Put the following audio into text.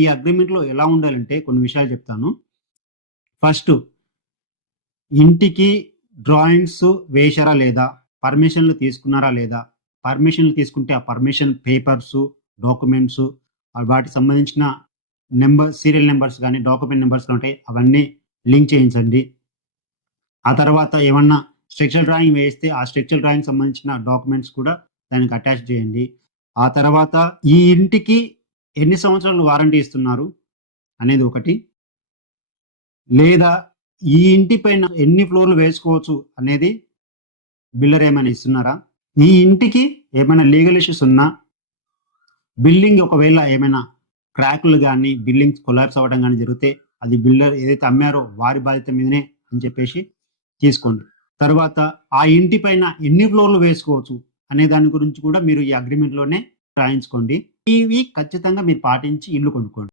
ఈ అగ్రీమెంట్‌లో ఎలా ఉండాలంటే కొన్ని విషయాలు చెప్తాను. ఫస్టు ఇంటికి డ్రాయింగ్స్ వేశారా లేదా? పర్మిషన్‌లు తీసుకున్నారా లేదా? పర్మిషన్‌లు తీసుకుంటే ఆ పర్మిషన్ పేపర్సు, డాక్యుమెంట్సు వాటికి సంబంధించిన సీరియల్ నంబర్స్ గాని, డాక్యుమెంట్ నంబర్స్ ఉంటాయి. అవన్నీ లింక్ చేయించండి. ఆ తర్వాత ఏమన్నా స్ట్రక్చరల్ డ్రాయింగ్ వేస్తే ఆ స్ట్రక్చరల్ డ్రాయింగ్‌కి సంబంధించిన డాక్యుమెంట్స్ కూడా దానికి అటాచ్ చేయండి. ఆ తర్వాత ఈ ఇంటికి ఎన్ని సంవత్సరాలు వారంటీ ఇస్తున్నారు అనేది ఒకటి. లేదా ఈ ఇంటి పైన ఎన్ని ఫ్లోర్‌లు వేసుకోవచ్చు అనేది బిల్డర్ ఏమైనా ఇస్తున్నారా? ఈ ఇంటికి ఏమైనా లీగల్ ఇష్యూస్ ఉన్నా, బిల్డింగ్ ఒకవేళ ఏమైనా క్రాకులు గాని, బిల్డింగ్స్ కొలాప్స్ అవ్వడం గాని జరిగితే అది బిల్డర్ ఏదైతే అమ్మారో వారి బాధ్యత మీదనే అని చెప్పేసి తీసుకోండి. తర్వాత ఆ ఇంటి పైన ఎన్ని ఫ్లోర్‌లు వేసుకోవచ్చు అనే దాని గురించి కూడా మీరు ఈ అగ్రీమెంట్‌లోనే రాయించుకోండి. ఇవి ఖచ్చితంగా మీరు పాటించి ఇల్లు కొనుక్కోండి.